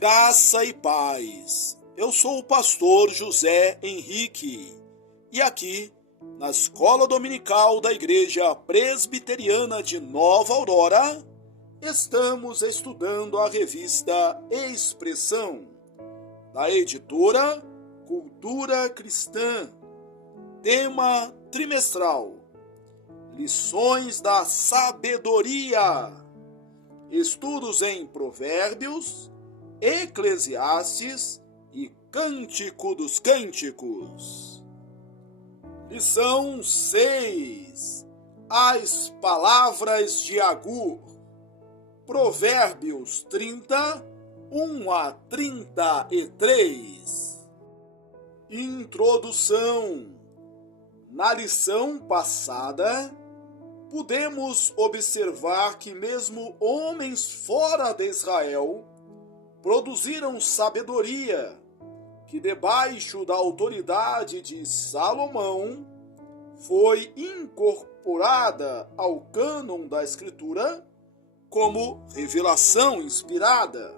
Graça e paz. Eu sou o pastor José Henrique e aqui, na Escola Dominical da Igreja Presbiteriana de Nova Aurora, estamos estudando a revista Expressão, da editora Cultura Cristã, tema trimestral: Lições da Sabedoria, estudos em Provérbios, Eclesiastes e Cântico dos Cânticos. Lição 6. As palavras de Agur. Provérbios 30, 1 a 33. Introdução. Na lição passada, pudemos observar que mesmo homens fora de Israel produziram sabedoria, que debaixo da autoridade de Salomão foi incorporada ao cânon da Escritura como revelação inspirada.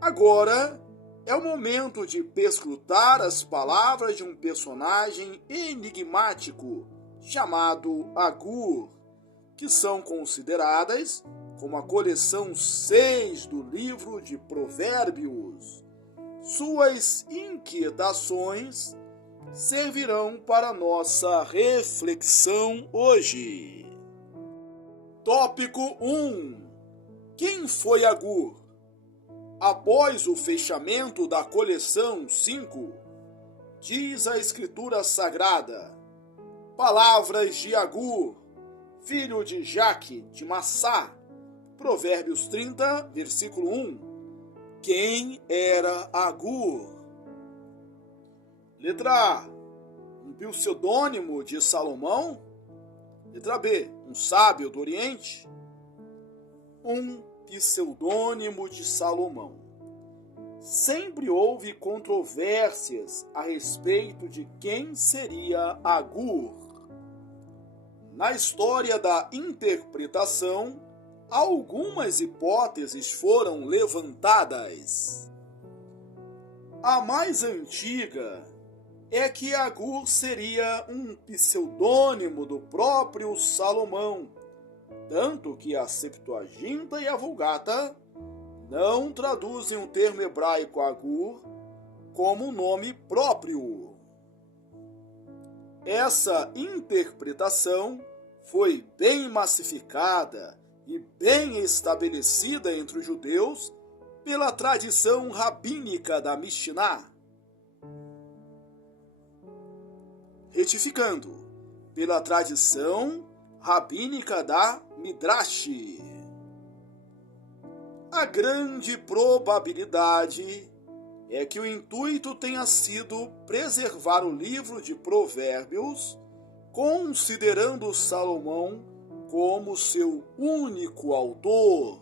Agora é o momento de perscrutar as palavras de um personagem enigmático chamado Agur, que são consideradas como a coleção 6 do livro de Provérbios. Suas inquietações servirão para nossa reflexão hoje. Tópico 1. Quem foi Agur? Após o fechamento da coleção 5, diz a Escritura Sagrada: palavras de Agur, filho de Jaque, de Massá. Provérbios 30, versículo 1. Quem era Agur? Letra A. Um pseudônimo de Salomão. Letra B. Um sábio do Oriente. Um pseudônimo de Salomão. Sempre houve controvérsias a respeito de quem seria Agur. Na história da interpretação, algumas hipóteses foram levantadas. A mais antiga é que Agur seria um pseudônimo do próprio Salomão, tanto que a Septuaginta e a Vulgata não traduzem o termo hebraico Agur como um nome próprio. Essa interpretação foi bem massificada e bem estabelecida entre os judeus pela tradição rabínica da Mishnah. Retificando, pela tradição rabínica da Midrash. A grande probabilidade é que o intuito tenha sido preservar o livro de Provérbios, considerando Salomão como seu único autor.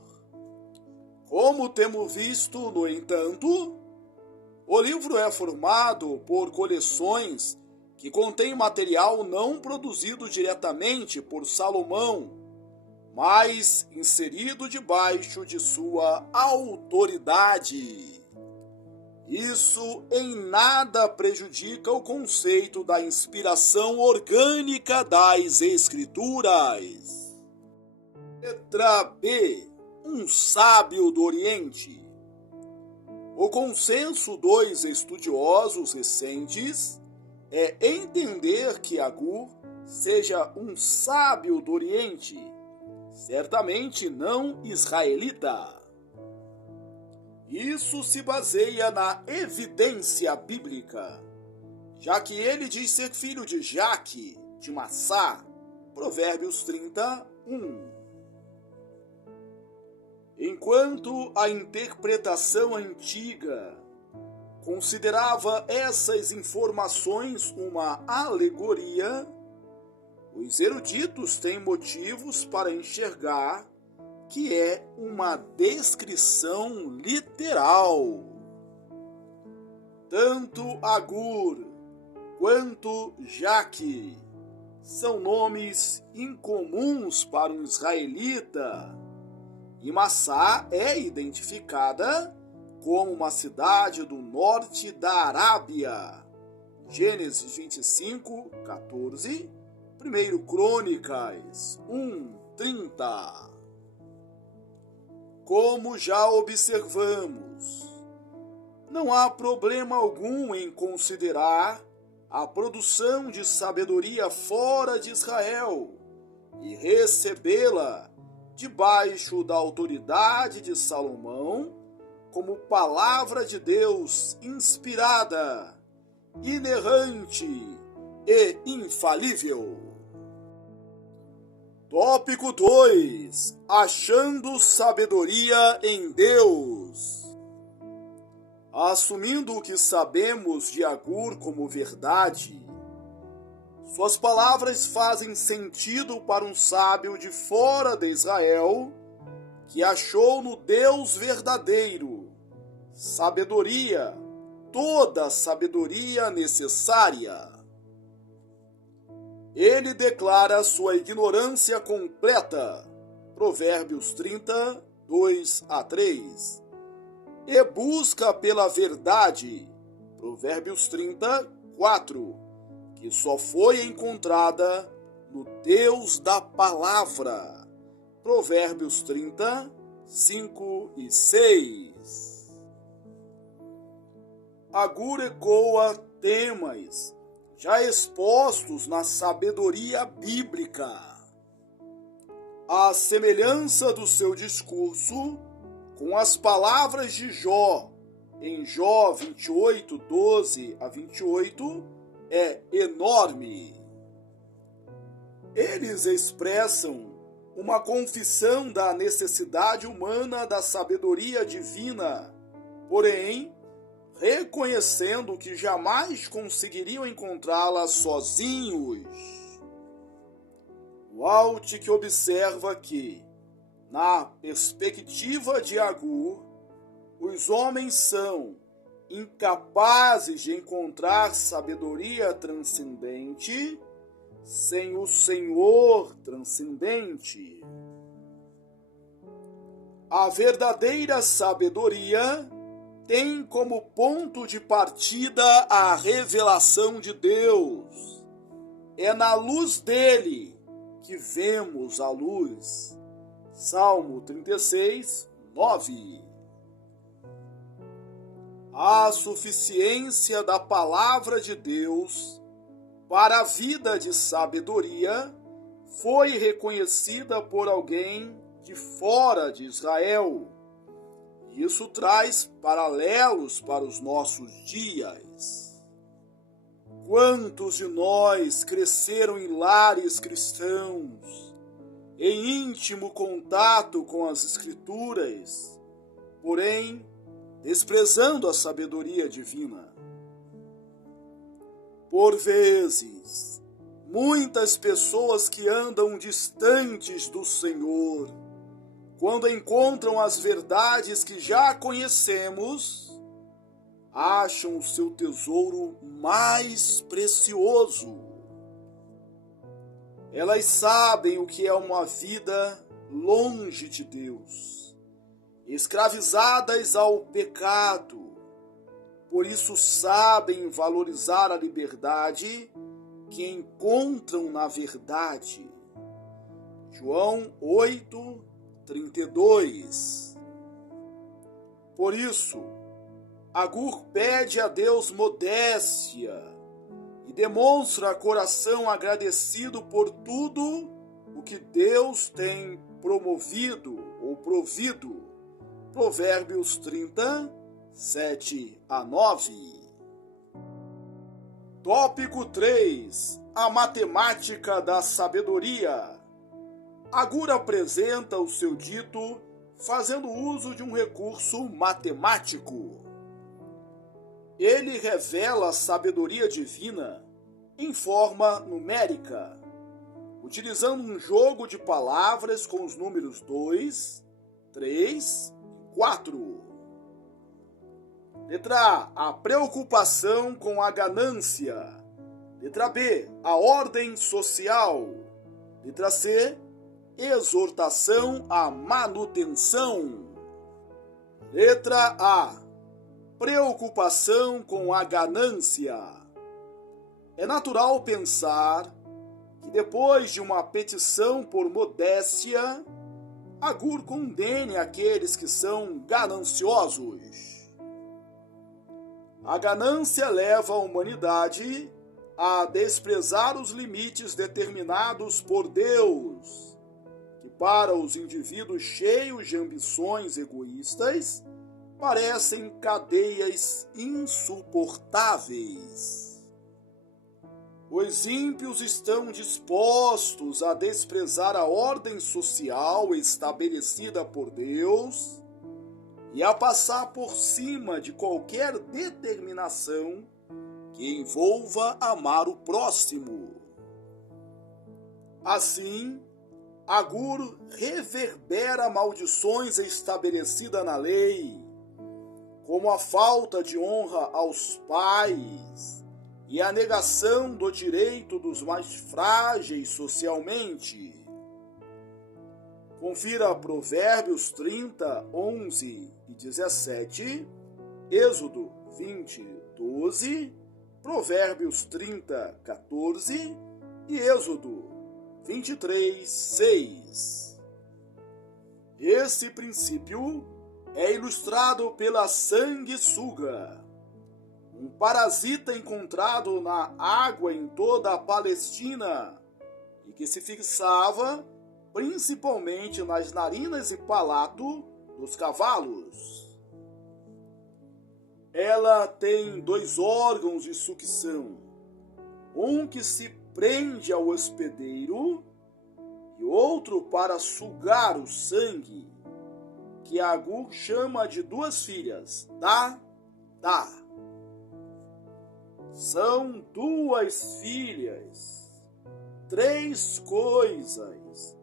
Como temos visto, no entanto, o livro é formado por coleções que contêm material não produzido diretamente por Salomão, mas inserido debaixo de sua autoridade. Isso em nada prejudica o conceito da inspiração orgânica das Escrituras. Letra B. Um sábio do Oriente. O consenso dos estudiosos recentes é entender que Agur seja um sábio do Oriente, certamente não israelita. Isso se baseia na evidência bíblica, já que ele diz ser filho de Jaque, de Massá. Provérbios 30, 1. Enquanto a interpretação antiga considerava essas informações uma alegoria, os eruditos têm motivos para enxergar que é uma descrição literal. Tanto Agur quanto Jaque são nomes incomuns para um israelita, e Massá é identificada como uma cidade do norte da Arábia. Gênesis 25, 14, 1 Crônicas 1, 30. Como já observamos, não há problema algum em considerar a produção de sabedoria fora de Israel e recebê-la debaixo da autoridade de Salomão como palavra de Deus inspirada, inerrante e infalível. Tópico 2. Achando sabedoria em Deus. Assumindo o que sabemos de Agur como verdade, suas palavras fazem sentido para um sábio de fora de Israel que achou no Deus verdadeiro sabedoria, toda a sabedoria necessária. Ele declara sua ignorância completa, Provérbios 30, 2 a 3, e busca pela verdade, Provérbios 30, 4, que só foi encontrada no Deus da palavra, Provérbios 30, 5 e 6. Agur ecoa temas já expostos na sabedoria bíblica. A semelhança do seu discurso com as palavras de Jó, em Jó 28, 12 a 28, é enorme. Eles expressam uma confissão da necessidade humana da sabedoria divina, porém, reconhecendo que jamais conseguiriam encontrá-la sozinhos. Walt que observa que, na perspectiva de Agur, os homens são incapazes de encontrar sabedoria transcendente sem o Senhor transcendente. A verdadeira sabedoria tem como ponto de partida a revelação de Deus. É na luz dele que vemos a luz. Salmo 36, 9. A suficiência da palavra de Deus para a vida de sabedoria foi reconhecida por alguém de fora de Israel. Isso traz paralelos para os nossos dias. Quantos de nós cresceram em lares cristãos, em íntimo contato com as Escrituras, porém desprezando a sabedoria divina? Por vezes, muitas pessoas que andam distantes do Senhor, quando encontram as verdades que já conhecemos, acham o seu tesouro mais precioso. Elas sabem o que é uma vida longe de Deus, escravizadas ao pecado. Por isso sabem valorizar a liberdade que encontram na verdade. João 8, 32. Por isso, Agur pede a Deus modéstia e demonstra coração agradecido por tudo o que Deus tem promovido ou provido. Provérbios 30, 7 a 9. Tópico 3. A matemática da sabedoria. Agur apresenta o seu dito fazendo uso de um recurso matemático. Ele revela a sabedoria divina em forma numérica, utilizando um jogo de palavras com os números 2, 3 e 4. Letra A. A preocupação com a ganância. Letra B. A ordem social. Letra C. Exortação à manutenção. Letra A. preocupação com a ganância. É natural pensar que depois de uma petição por modéstia, Agur condene aqueles que são gananciosos. A ganância leva a humanidade a desprezar os limites determinados por Deus, que para os indivíduos cheios de ambições egoístas parecem cadeias insuportáveis. Os ímpios estão dispostos a desprezar a ordem social estabelecida por Deus e a passar por cima de qualquer determinação que envolva amar o próximo. Assim, Agur reverbera maldições estabelecidas na lei, como a falta de honra aos pais e a negação do direito dos mais frágeis socialmente. Confira Provérbios 30, 11 e 17, Êxodo 20, 12, Provérbios 30, 14 e Êxodo 23, 6. Esse princípio é ilustrado pela sanguessuga, um parasita encontrado na água em toda a Palestina e que se fixava principalmente nas narinas e palato dos cavalos. Ela tem 2 órgãos de sucção, um que se prende ao hospedeiro e outro para sugar o sangue, que Agur chama de 2 filhas, Dá. São 2 filhas, 3 coisas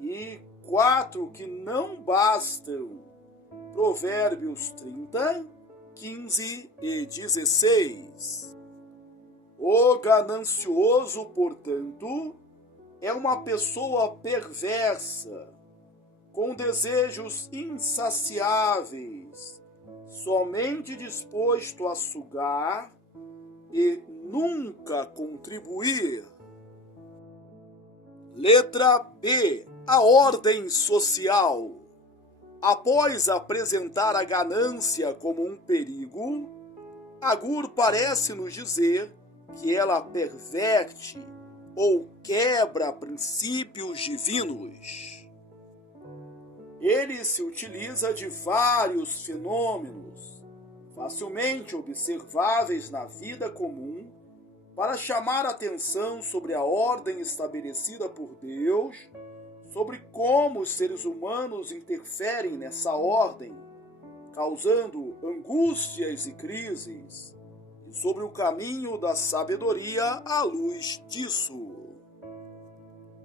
e 4 que não bastam. Provérbios 30, 15 e 16. O ganancioso, portanto, é uma pessoa perversa, com desejos insaciáveis, somente disposto a sugar e nunca contribuir. Letra B. A ordem social. Após apresentar a ganância como um perigo, Agur parece nos dizer que ela perverte ou quebra princípios divinos. Ele se utiliza de vários fenômenos facilmente observáveis na vida comum para chamar a atenção sobre a ordem estabelecida por Deus, sobre como os seres humanos interferem nessa ordem, causando angústias e crises, e sobre o caminho da sabedoria à luz disso.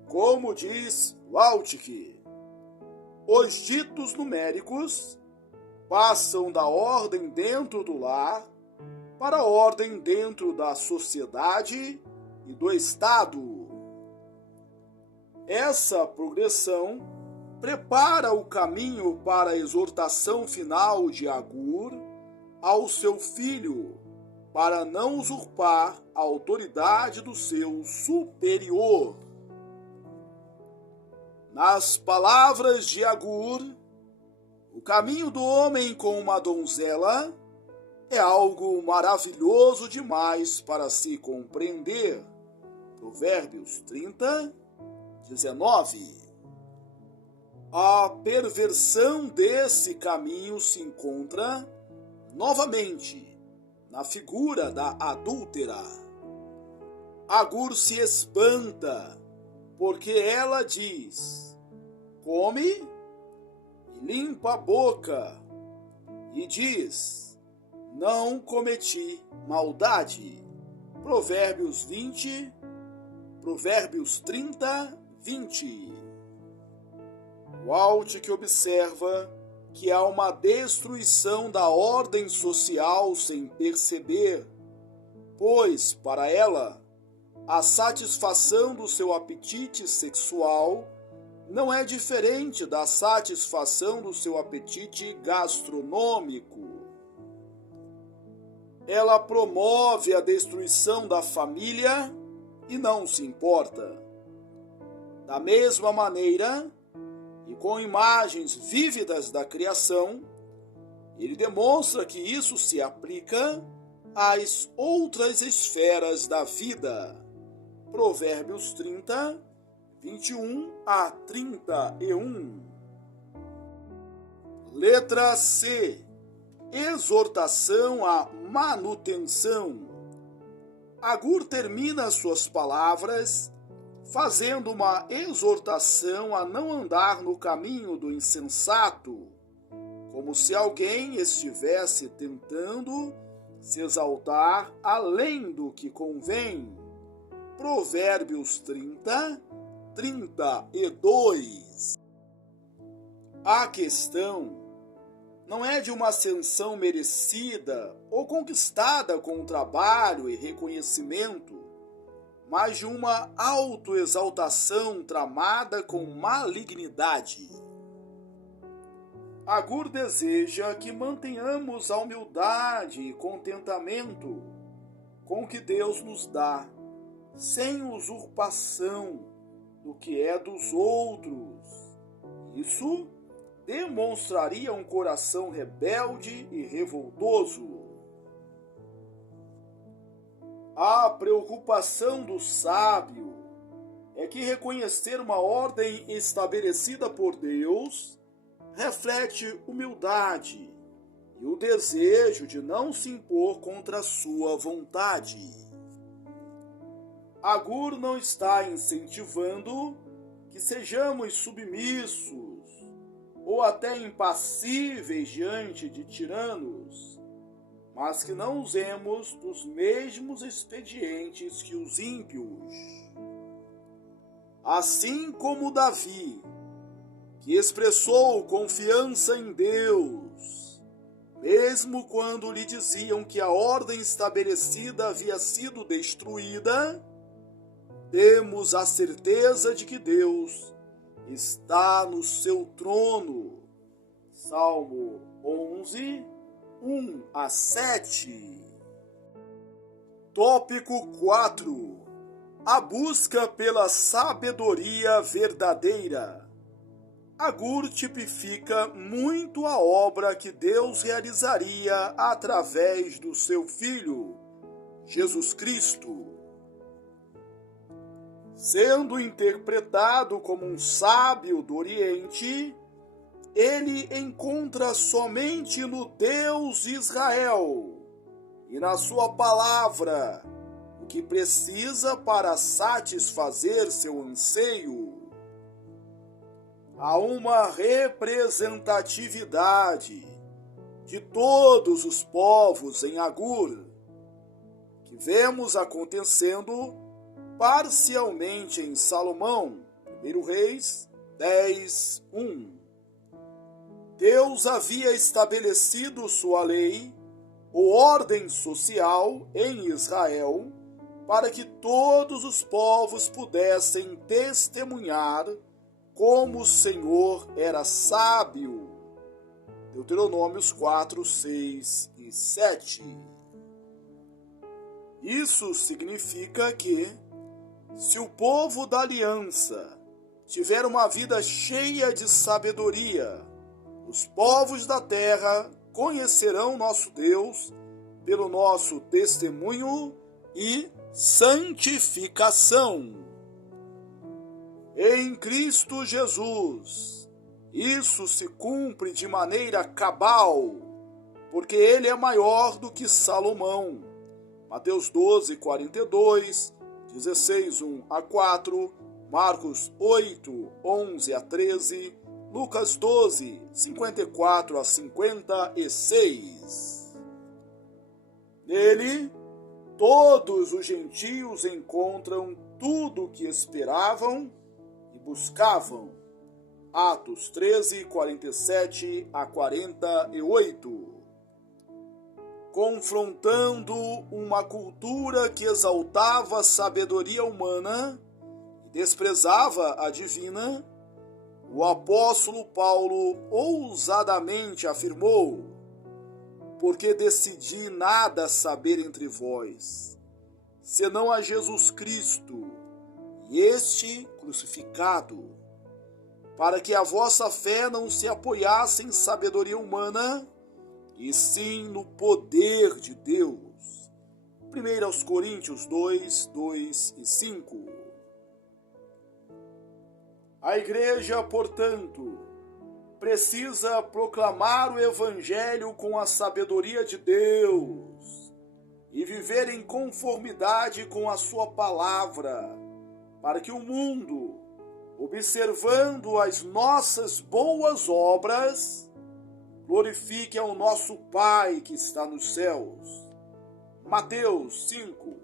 Como diz Waltke, os ditos numéricos passam da ordem dentro do lar para a ordem dentro da sociedade e do Estado. Essa progressão prepara o caminho para a exortação final de Agur ao seu filho, para não usurpar a autoridade do seu superior. Nas palavras de Agur, o caminho do homem com uma donzela é algo maravilhoso demais para se compreender. Provérbios 30, 19. A perversão desse caminho se encontra, novamente, na figura da adúltera. Agur se espanta, porque ela diz: come e limpa a boca, e diz: não cometi maldade. Provérbios 20, Provérbios 30, 20. Waltke observa que há uma destruição da ordem social sem perceber, pois, para ela, a satisfação do seu apetite sexual não é diferente da satisfação do seu apetite gastronômico. ela promove a destruição da família e não se importa. Da mesma maneira, e com imagens vívidas da criação, ele demonstra que isso se aplica às outras esferas da vida. Provérbios 30, 21 a 31. Letra C. Exortação à manutenção. Agur termina suas palavras fazendo uma exortação a não andar no caminho do insensato, como se alguém estivesse tentando se exaltar além do que convém. Provérbios 30, 32. A questão não é de uma ascensão merecida ou conquistada com trabalho e reconhecimento, mas de uma autoexaltação tramada com malignidade. Agur deseja que mantenhamos a humildade e contentamento com o que Deus nos dá, sem usurpação do que é dos outros. Isso demonstraria um coração rebelde e revoltoso. A preocupação do sábio é que reconhecer uma ordem estabelecida por Deus reflete humildade e o desejo de não se impor contra a sua vontade. Agur não está incentivando que sejamos submissos ou até impassíveis diante de tiranos, mas que não usemos dos mesmos expedientes que os ímpios. Assim como Davi, que expressou confiança em Deus, mesmo quando lhe diziam que a ordem estabelecida havia sido destruída, temos a certeza de que Deus está no seu trono. Salmo 11, 1 a 7. Tópico 4. A busca pela sabedoria verdadeira. Agur tipifica muito a obra que Deus realizaria através do seu Filho, Jesus Cristo. Sendo interpretado como um sábio do Oriente, ele encontra somente no Deus de Israel e na sua palavra o que precisa para satisfazer seu anseio. Há uma representatividade de todos os povos em Agur, que vemos acontecendo parcialmente em Salomão, 1 Reis 10, 1. Deus havia estabelecido sua lei ou ordem social em Israel para que todos os povos pudessem testemunhar como o Senhor era sábio. Deuteronômios 4, 6 e 7. Isso significa que, se o povo da aliança tiver uma vida cheia de sabedoria, os povos da terra conhecerão nosso Deus pelo nosso testemunho e santificação. Em Cristo Jesus, isso se cumpre de maneira cabal, porque ele é maior do que Salomão. Mateus 12, 42, 16, 1 a 4, Marcos 8, 11 a 13, Lucas 12, 54 a 56. Nele, todos os gentios encontram tudo o que esperavam e buscavam. Atos 13, 47 a 48. Confrontando uma cultura que exaltava a sabedoria humana e desprezava a divina, o apóstolo Paulo ousadamente afirmou: porque decidi nada saber entre vós, senão a Jesus Cristo, e este crucificado, para que a vossa fé não se apoiasse em sabedoria humana, e sim no poder de Deus. 1 Coríntios 2, 2 e 5. A igreja, portanto, precisa proclamar o Evangelho com a sabedoria de Deus e viver em conformidade com a sua palavra, para que o mundo, observando as nossas boas obras, glorifique ao nosso Pai que está nos céus. Mateus 5,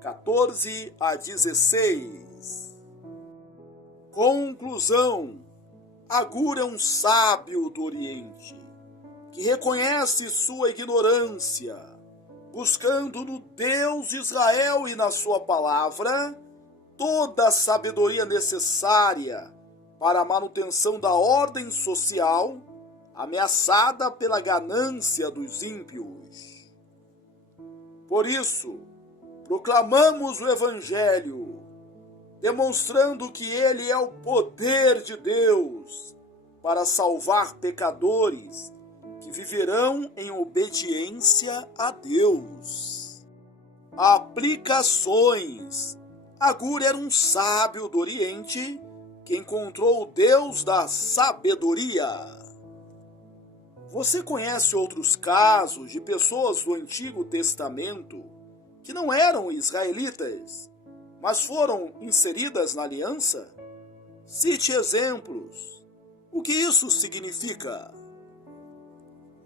14 a 16. Conclusão. Agur é um sábio do Oriente, que reconhece sua ignorância, buscando no Deus de Israel e na sua palavra toda a sabedoria necessária para a manutenção da ordem social ameaçada pela ganância dos ímpios. Por isso, proclamamos o Evangelho, demonstrando que ele é o poder de Deus para salvar pecadores que viverão em obediência a Deus. Aplicações. Agur era um sábio do Oriente que encontrou o Deus da sabedoria. Você conhece outros casos de pessoas do Antigo Testamento que não eram israelitas, mas foram inseridas na aliança? Cite exemplos. O que isso significa?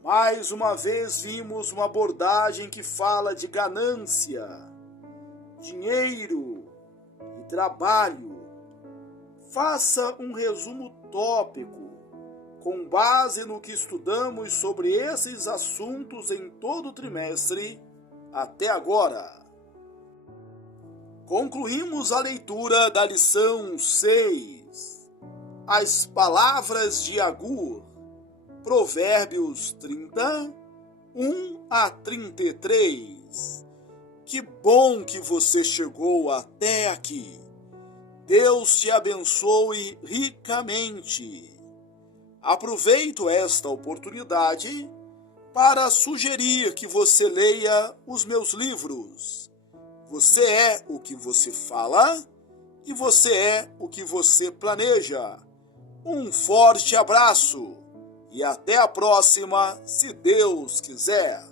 Mais uma vez vimos uma abordagem que fala de ganância, dinheiro e trabalho. Faça um resumo tópico com base no que estudamos sobre esses assuntos em todo o trimestre até agora. Concluímos a leitura da lição 6, as palavras de Agur, Provérbios 30, 1 a 33. Que bom que você chegou até aqui. Deus te abençoe ricamente. Aproveito esta oportunidade para sugerir que você leia os meus livros. Você é o que você fala e você é o que você planeja. Um forte abraço e até a próxima, se Deus quiser.